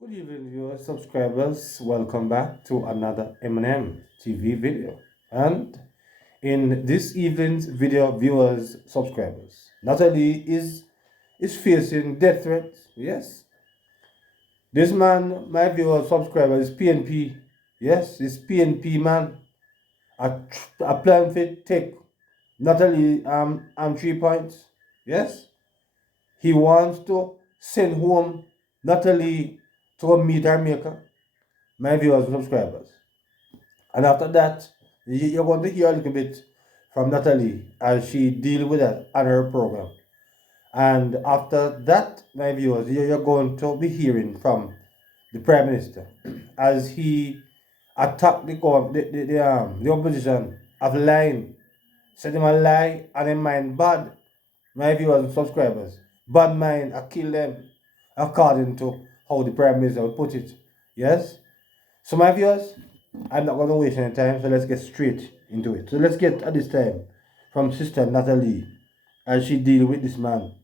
Good evening, viewers, subscribers. Welcome back to another M&M TV video. And in this evening's video, viewers, subscribers, Natalie is facing death threat. Yes, this man, my viewers, subscribers, is PNP. Yes, this PNP man. I plan to take Natalie 3 points. Yes, he wants to send home Natalie to meet her maker. My viewers and subscribers. And after that, you're going to hear a little bit from Natalie as she deal with that on her program. And after that, my viewers, you're going to be hearing from the Prime Minister as he attacked the opposition of lying. Said him a lie and a mind bad. My viewers and subscribers. Bad mind, I kill them according to how the Prime Minister would put it. Yes? So my viewers, I'm not going to waste any time, so let's get straight into it. So let's get at this time from Sister Natalie as she deal with this man,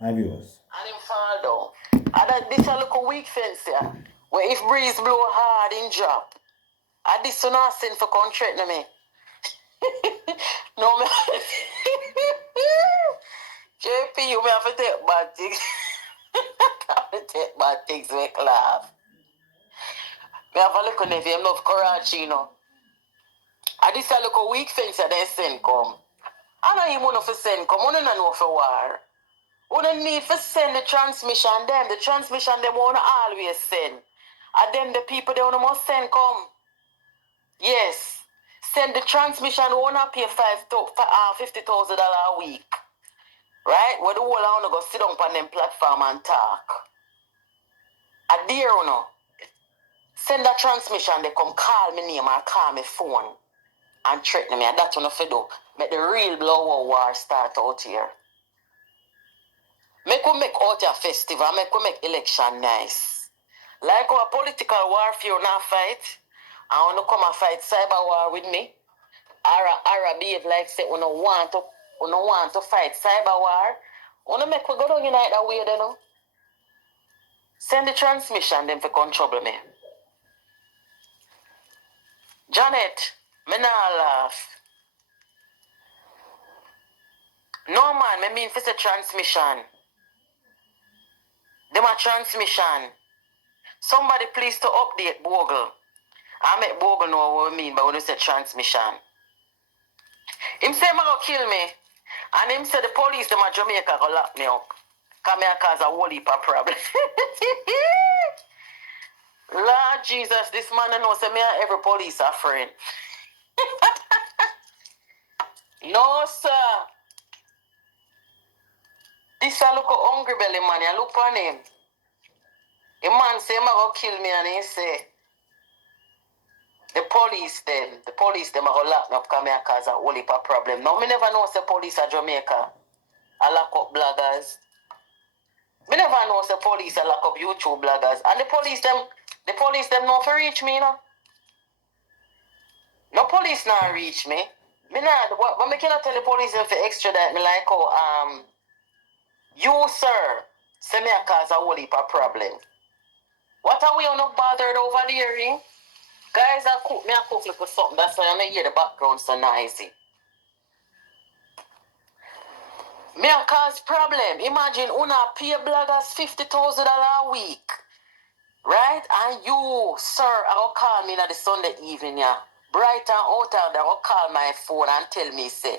my viewers. And him fall down. And that this a look a weak fence here, where if breeze blow hard in drop. And this one not send for country to me. No, me. JP, you may have to take bad things. have to take bad things make laugh. Me have a look on if you love Karachi, you know. And this a look a weak fence that they send come. I know you want to send come, I don't know for war. We don't need to send the transmission them. The transmission them won't always send. And then the people they must send come. Yes. Send the transmission won't pay $50,000 a week. Right? Where the whole I go sit down on them platform and talk. I dare you know. Send that transmission, they come call me name or call me phone and threaten me. And that's what I do. Make the real blow war start out here. Make we make out a festival, make we make election nice. Like our political warfare now fight, I want to come and fight cyber war with me. Ara behave like say we don't want to fight cyber war. Want to make we go down unite that way, you know. Send the transmission them for come trouble me. Janet, me not laugh. No man, me mean for the transmission. Them a transmission. Somebody please to update Bogle. I make Bogle know what I mean by when you say transmission. Him say ma go kill me. And him say the police them a Jamaica go lock me up. Come here cause a whole heap of problem. Lord Jesus, this man knows say me and every police a friend. No sir. This a look a hungry belly man, you look on him. The man say, "Ma go kill me," and he say, the police them are going to lock me up because me cause a whole heap of problem. Now, me never know say police at Jamaica a lock up bloggers. Me never know say police a lock up YouTube bloggers. And the police them not for reach me, you know. No police not reach me. Me not, but me cannot tell the police them for extradite me like how, you sir, say me a cause a whole heap of problem. What are we not bothered over there, eh? Guys, I cook little something. That's why I hear the background so noisy. Me a cause problem. Imagine una pay bloggers $50,000 a week. Right? And you, sir, I will call me in the Sunday evening, yeah. Bright and out of there, I will call my phone and tell me, say,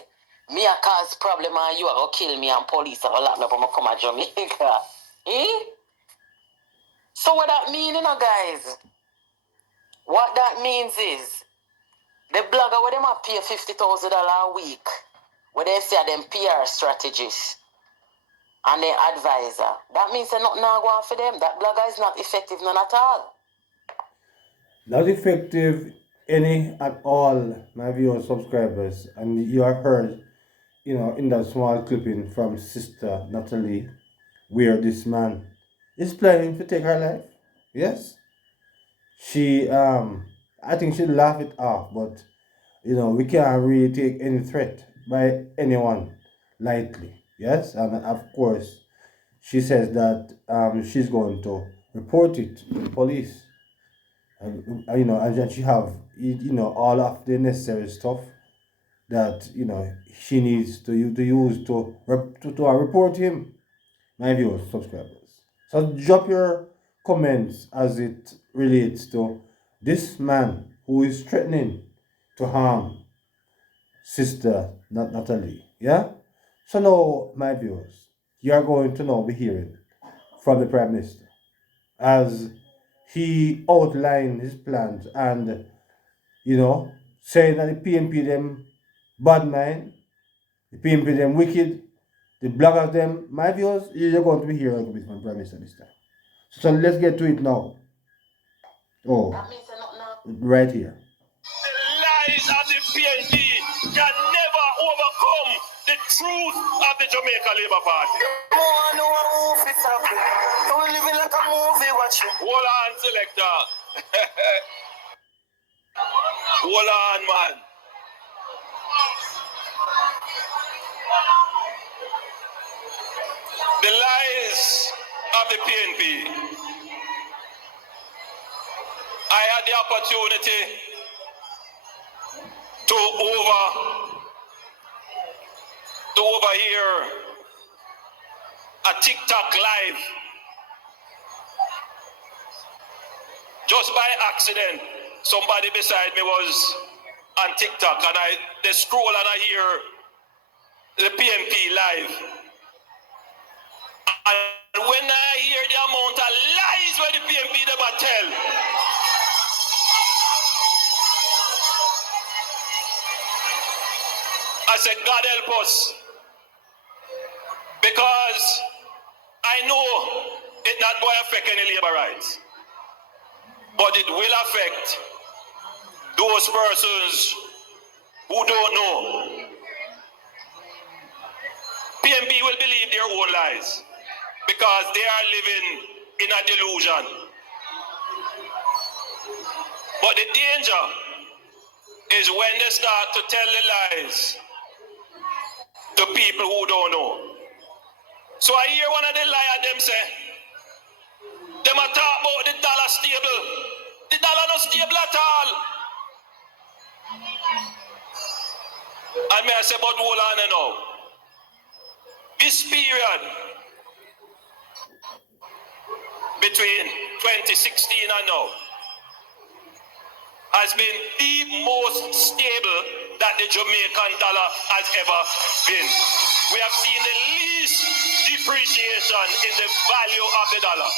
me a cause problem and you are going to kill me and police are going to lock me up and come to Jamaica. Eh? So what that mean, you know, guys? What that means is, the blogger where them a pay $50,000 a week, where they say them PR strategists and their advisor. That means they're not now going for them. That blogger is not effective none at all. Not effective any at all, my viewers, subscribers. And you have heard, in that small clipping from Sister Natalie, where this man is planning to take her life. Yes. I think she laughed it off, but we can't really take any threat by anyone lightly. Yes, and of course, she says that she's going to report it to the police. And then she have all of the necessary stuff that she needs to use to report him. My viewers, subscribers. So drop your comments as it relates to this man who is threatening to harm Sister Natalie. Yeah? So now, my viewers, you are going to now be hearing from the Prime Minister as he outlined his plans and, saying that the PNP them bad mind, the PNP them wicked, the bloggers them, my viewers, you're going to be hearing a little bit from Prime Minister this time. So let's get to it now. Oh, right here. The lies of the PNP can never overcome the truth of the Jamaica Labour Party. Hold on, selector. Hold on, man. The lies of the PNP. I had the opportunity to overhear a TikTok live just by accident. Somebody beside me was on TikTok and they scroll and I hear the PNP live. And when I hear the amount of lies where the PNP never tell, I said, God help us. Because I know it not going to affect any labor rights. But it will affect those persons who don't know. PNP will believe their own lies because they are living in a delusion. But the danger is when they start to tell the lies to people who don't know. So I hear one of the liars them say, them a talk about the dollar stable. The dollar not stable at all. And me I say, but hold on now. This period between 2016 and now has been the most stable that the Jamaican dollar has ever been. We have seen the least depreciation in the value of the dollar.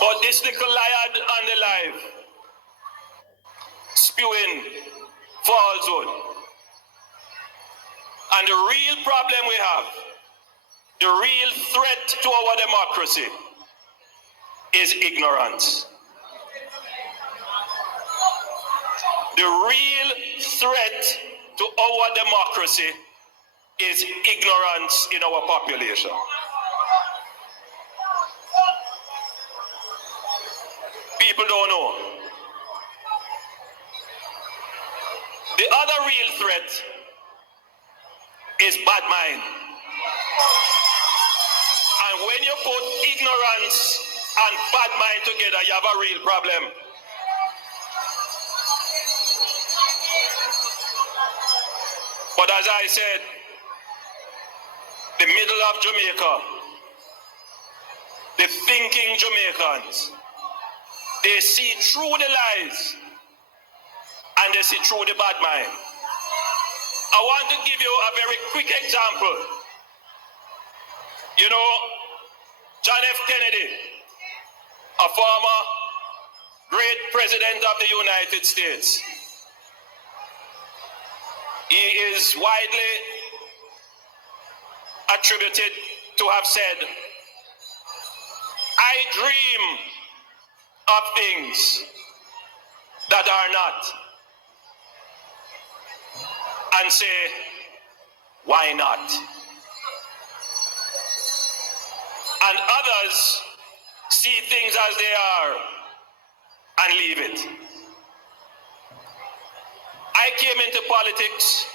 But this little liar on the live, spewing falsehood. And the real problem we have, the real threat to our democracy is ignorance. The real threat to our democracy is ignorance in our population. People don't know. The other real threat is bad mind. And when you put ignorance and bad mind together, you have a real problem. But as I said, the middle of Jamaica, the thinking Jamaicans, they see through the lies and they see through the bad mind. I want to give you a very quick example. You know, John F. Kennedy, a former great president of the United States, he is widely attributed to have said, I dream of things that are not, and say, why not? And others see things as they are and leave it. I came into politics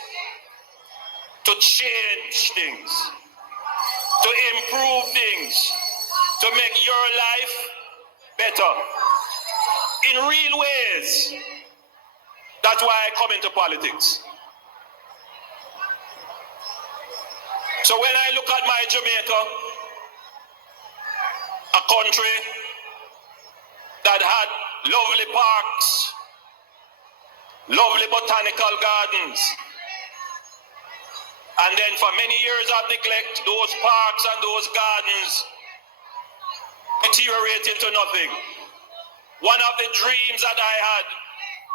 to change things, to improve things, to make your life better in real ways. That's why I come into politics. So when I look at my Jamaica, a country that had lovely parks, lovely botanical gardens, and then for many years of neglect, those parks and those gardens deteriorated to nothing. One of the dreams that I had,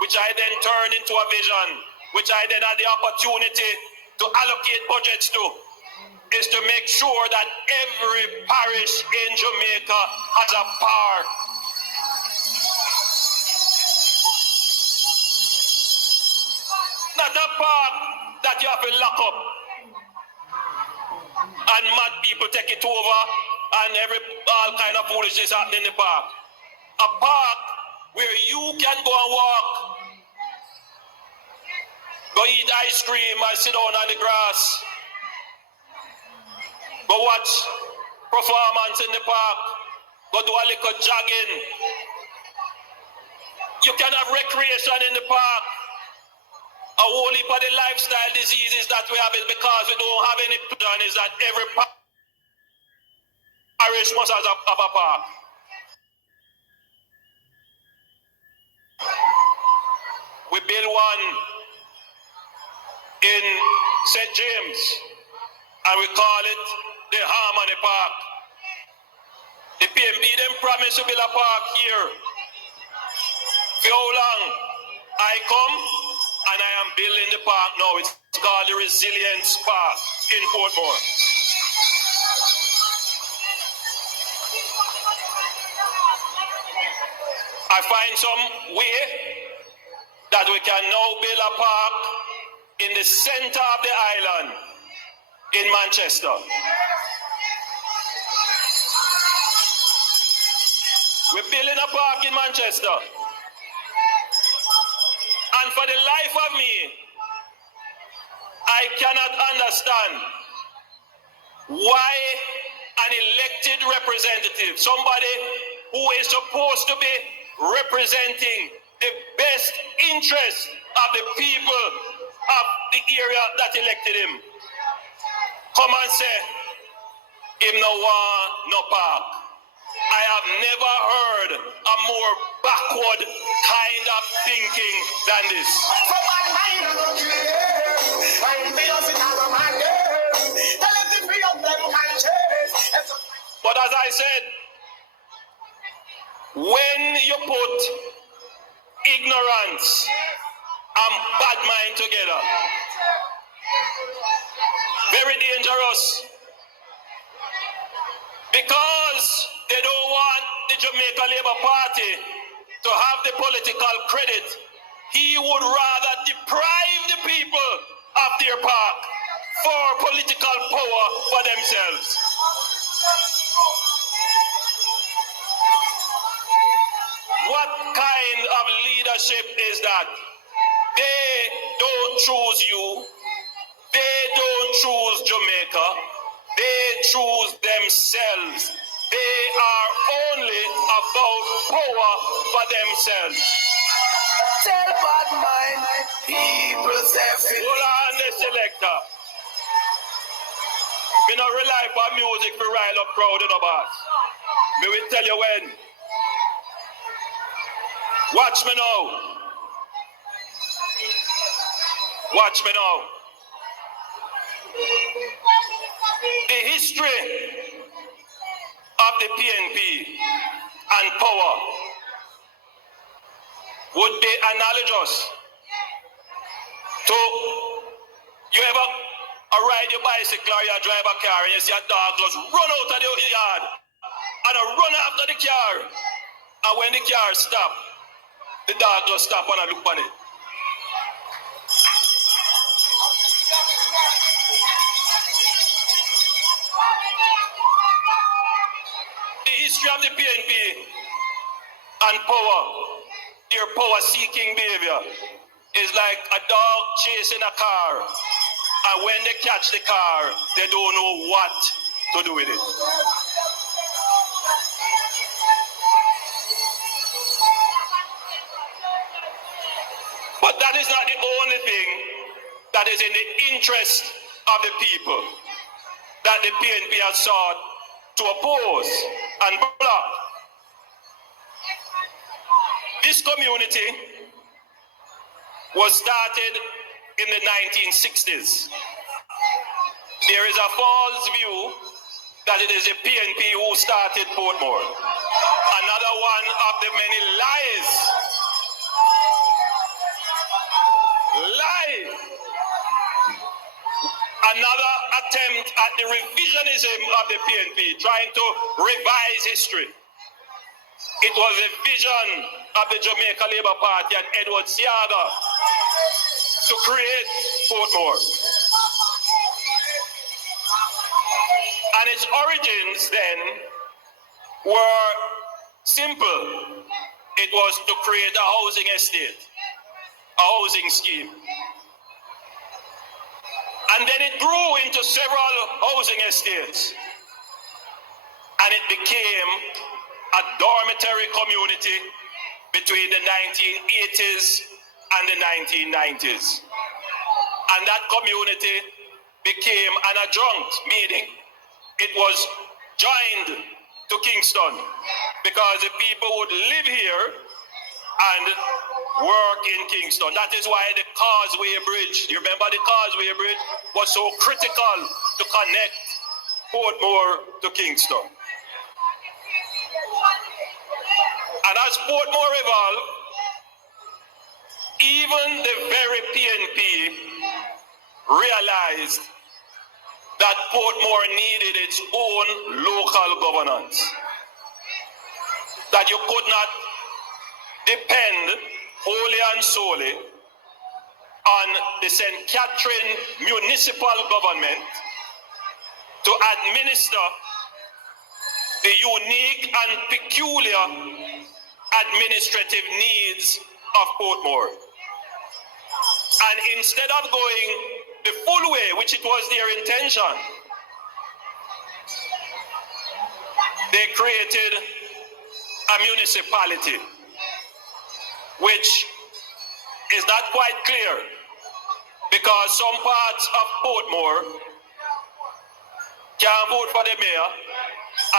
which I then turned into a vision, which I then had the opportunity to allocate budgets to, is to make sure that every parish in Jamaica has a park. Not a park that you have to lock up and mad people take it over and all kind of foolishness happening in the park. A park where you can go and walk, go eat ice cream and sit down on the grass, go watch performance in the park, go do a little jogging. You can have recreation in the park. A whole heap of the lifestyle diseases that we have is because we don't have any plan, is that every parish must have a park. We built one in St. James and we call it the Harmony Park. The PNP then promised to build a park here. For how long? I come and I am building the park now. It's called the Resilience Park in Portmore. I find some way that we can now build a park in the center of the island in Manchester. We're building a park in Manchester. And for the life of me, I cannot understand why an elected representative, somebody who is supposed to be representing the best interest of the people of the area that elected him, come and say, him no want no park. I have never heard a more backward kind of thinking than this. But as I said, when you put ignorance and bad mind together, very dangerous, because they don't want the Jamaica Labour Party to have the political credit. He would rather deprive the people of their park for political power for themselves. What kind of leadership is that? They don't choose you. They don't choose Jamaica. They choose themselves. They are only about power for themselves. Tell bad mind, people say hold on, the selector. Me not rely on music for rile up crowd in a boss. Me will tell you when. Watch me now. Watch me now. The history of the PNP and power would be analogous to you ever ride your bicycle or you drive a car and you see a dog just run out of the yard and run after the car, and when the car stop, the dog just stop and look on it. The history of the PNP and power, their power-seeking behavior, is like a dog chasing a car, and when they catch the car, they don't know what to do with it. that is not the only thing that is in the interest of the people that the PNP has sought to oppose and block. This community was started in the 1960s. There is a false view that it is the PNP who started Portmore. Another one of the many lies. Lie. Another attempt at the revisionism of the PNP, trying to revise history. It was a vision of the Jamaica Labour Party and Edward Seaga to create Portmore. And its origins then were simple. It was to create a housing estate, a housing scheme. And then it grew into several housing estates. And it became a dormitory community between the 1980s and the 1990s. And that community became an adjunct, meaning it was joined to Kingston because the people would live here and work in Kingston. That is why the Causeway Bridge, you remember the Causeway Bridge, was so critical to connect Portmore to Kingston. And as Portmore evolved, even the very PNP realized that Portmore needed its own local governance. That you could not depend wholly and solely on the St. Catherine municipal government to administer the unique and peculiar administrative needs of Portmore. And instead of going the full way, which it was their intention, they created a municipality, which is not quite clear because some parts of Portmore can vote for the mayor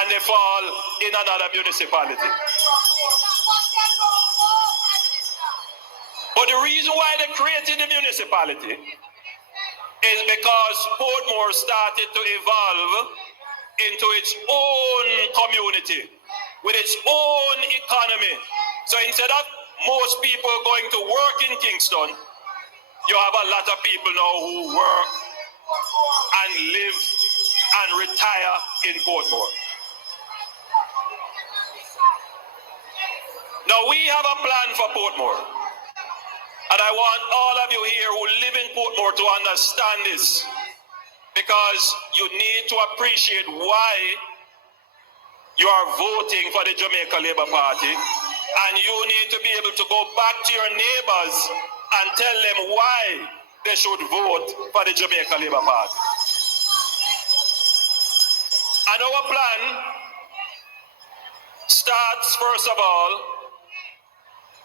and they fall in another municipality. But the reason why they created the municipality is because Portmore started to evolve into its own community with its own economy. So instead of most people going to work in Kingston, you have a lot of people now who work and live and retire in Portmore. Now we have a plan for Portmore. And I want all of you here who live in Portmore to understand this, because you need to appreciate why you are voting for the Jamaica Labour Party, and you need to be able to go back to your neighbors and tell them why they should vote for the Jamaica Labour Party. And our plan starts, first of all,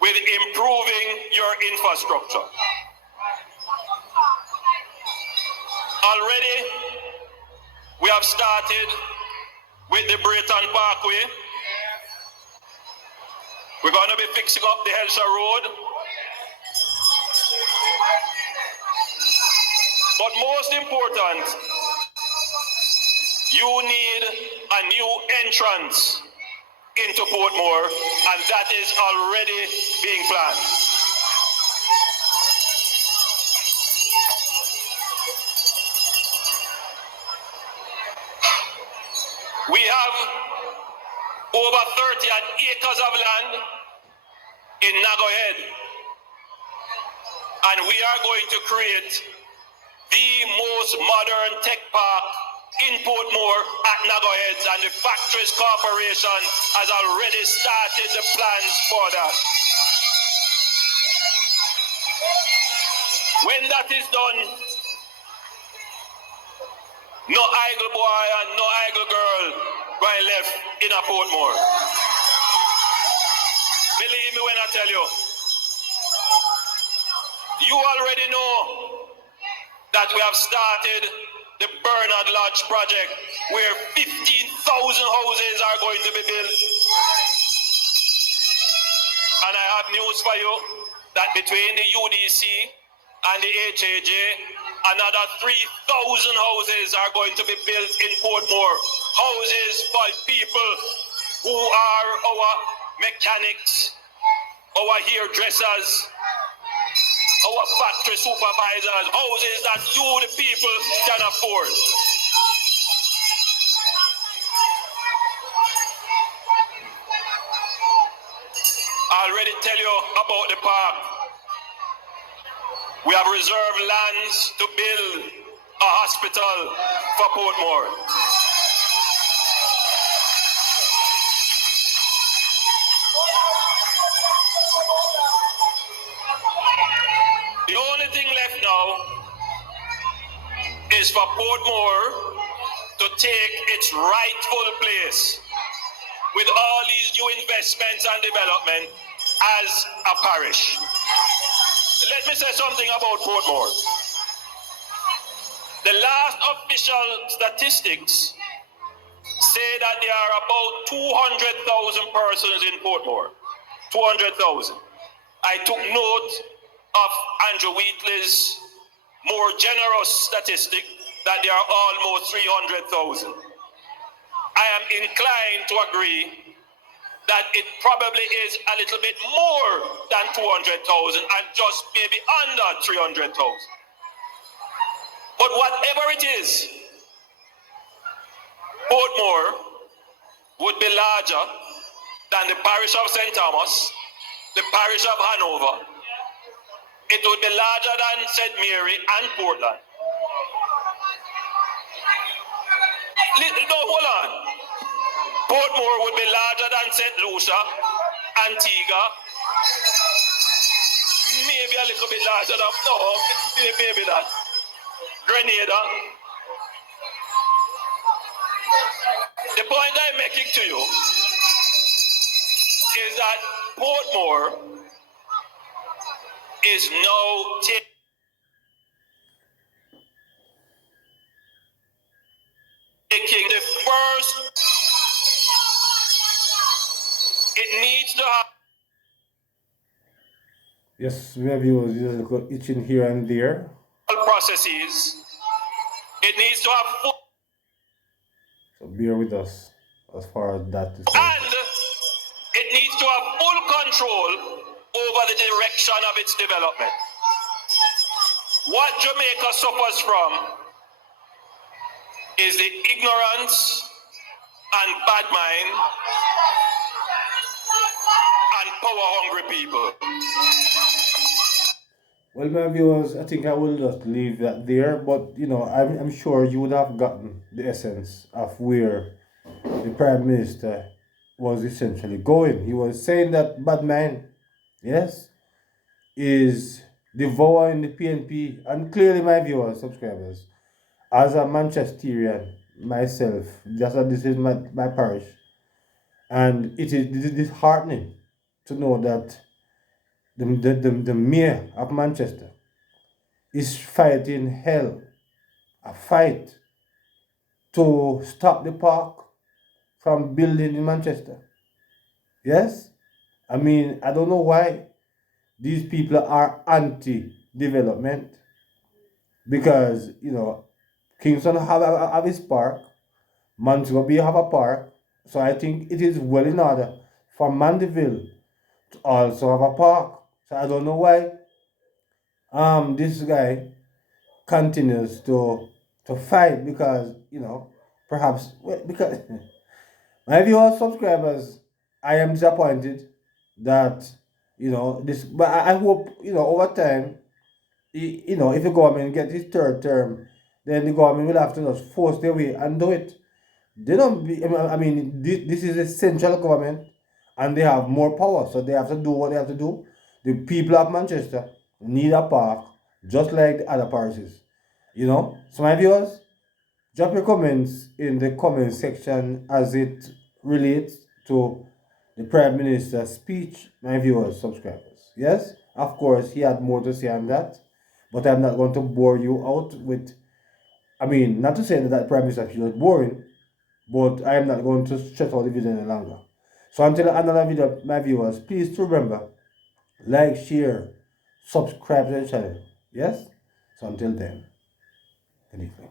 with improving your infrastructure. Already, we have started with the Brayton Parkway. We're going to be fixing up the Helsha Road. But most important, you need a new entrance into Portmore, and that is already being planned. We have over 30 acres of land in Nagohead, and we are going to create the most modern tech park in Portmore at Nagohead, and the Factories Corporation has already started the plans for that. When that is done, no idle boy and no idle girl going left in a Portmore. Believe me when I tell you. You already know that we have started the Bernard Lodge project, where 15,000 houses are going to be built. And I have news for you that between the UDC and the HAJ, another 3,000 houses are going to be built in Portmore. Houses for people who are our mechanics, our hairdressers, our factory supervisors, houses that you, the people, can afford. I already tell you about the park. We have reserved lands to build a hospital for Portmore. The only thing left now is for Portmore to take its rightful place with all these new investments and development as a parish. Let me say something about Portmore. The last official statistics say that there are about 200,000 persons in Portmore. 200,000. I took note of Andrew Wheatley's more generous statistic that there are almost 300,000. I am inclined to agree that it probably is a little bit more than 200,000 and just maybe under 300,000. But whatever it is, Portmore would be larger than the parish of St. Thomas, the parish of Hanover. It would be larger than St. Mary and Portland. No, hold on. Portmore would be larger than St. Lucia, Antigua, maybe a little bit larger than, no, maybe that. Grenada. The point I'm making to you is that Portmore is now taking the first. It needs to have. Yes, we have viewers just a little itching here and there. Processes. It needs to have full. So bear with us as far as that is concerned. And it needs to have full control over the direction of its development. What Jamaica suffers from is the ignorance and bad mind and power-hungry people. Well, my viewers, I think I will just leave that there. But, you know, I'm sure you would have gotten the essence of where the Prime Minister was essentially going. He was saying that bad man, yes, is devouring the PNP. And clearly, my viewers, subscribers, as a Manchesterian myself, this is my parish. And it is disheartening to know that the mayor of Manchester is fighting hell, a fight to stop the park from building in Manchester. Yes? I mean, I don't know why these people are anti-development. Because, you know, Kingston have his park, Montego Bay have a park, so I think it is well in order for Mandeville to also have a park. So I don't know why this guy continues to fight, because, you know, perhaps, well, because my viewers, subscribers, I am disappointed that, you know, this, but I hope, you know, over time, you know, if the government gets his third term, then the government will have to just force their way and do it. They don't be, I mean, this is a central government and they have more power, so they have to do what they have to do. The people of Manchester need a park just like the other parishes, you know. So my viewers, drop your comments in the comment section as it relates to the Prime Minister's speech, my viewers, subscribers. Yes? Of course, he had more to say on that, but I'm not going to bore you out with. I mean, not to say that that Prime Minister was boring, but I am not going to stretch out the video any longer. So until another video, my viewers, please to remember, like, share, subscribe to the channel. Yes? So until then, good evening.